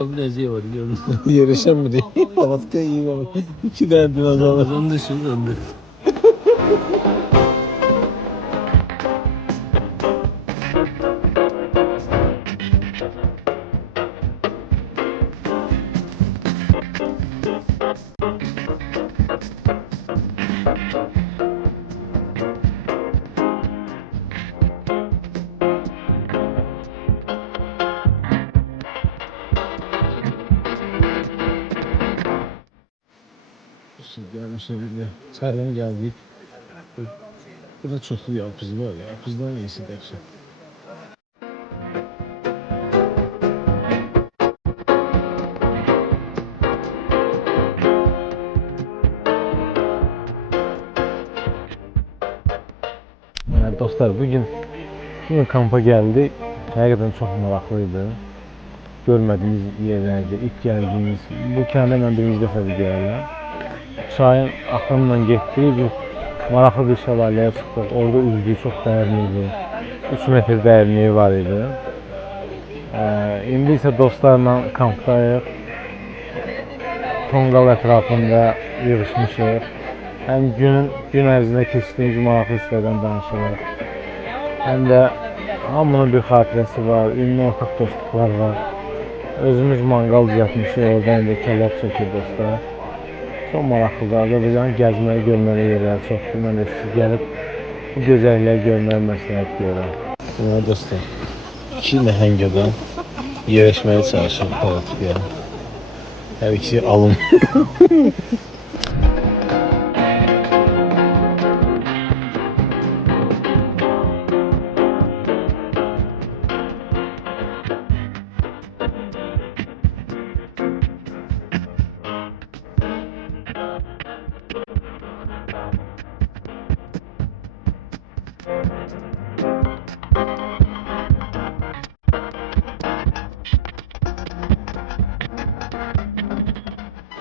Bileziği var gördüm. Yarışan mı değil? Palatka iyi baba. İki tane dinozor. Döndü şimdi döndü. Görmüşsünüz. Çaydan geldik. Burada çoxlu yapız var ya. Yapızdan iyisi dersin. Dostlar bugün kampa geldik. Həqiqətən çox maraqlıydı. Görmədiyimiz yerlərdə ilk gəldiyimiz bu kəndə mən birinci dəfə gəlirəm. Çayın axınla getdik. Bir maraqlı bir şəlaləyə çıxdıq. Orada üzdüyü çox dərin idi. 3 metr dərinliyi var idi. İndi isə dostlarla kampdayıq. Tonqal ətrafında yığışmışıq. Həm gün ərzində keçdiyimiz maraqlı hisslərdən danışırıq. Həm də hamının bir xatirəsi var, ünlü ortaq dostluqlar var. Özümüz manqal düzəltmişik, oradan da kəllər çəkir dostlar. Çox maraqlıdır. Azərbaycanı gəzməyə, görməyə yerləri çoxdur. Mən də siz gəlib bu gözəllikləri görməyə məsləhət görürəm. Dostlar, iki nəhəng adam yerləşməyə çalışır palatkaya. Hər ikisi alın.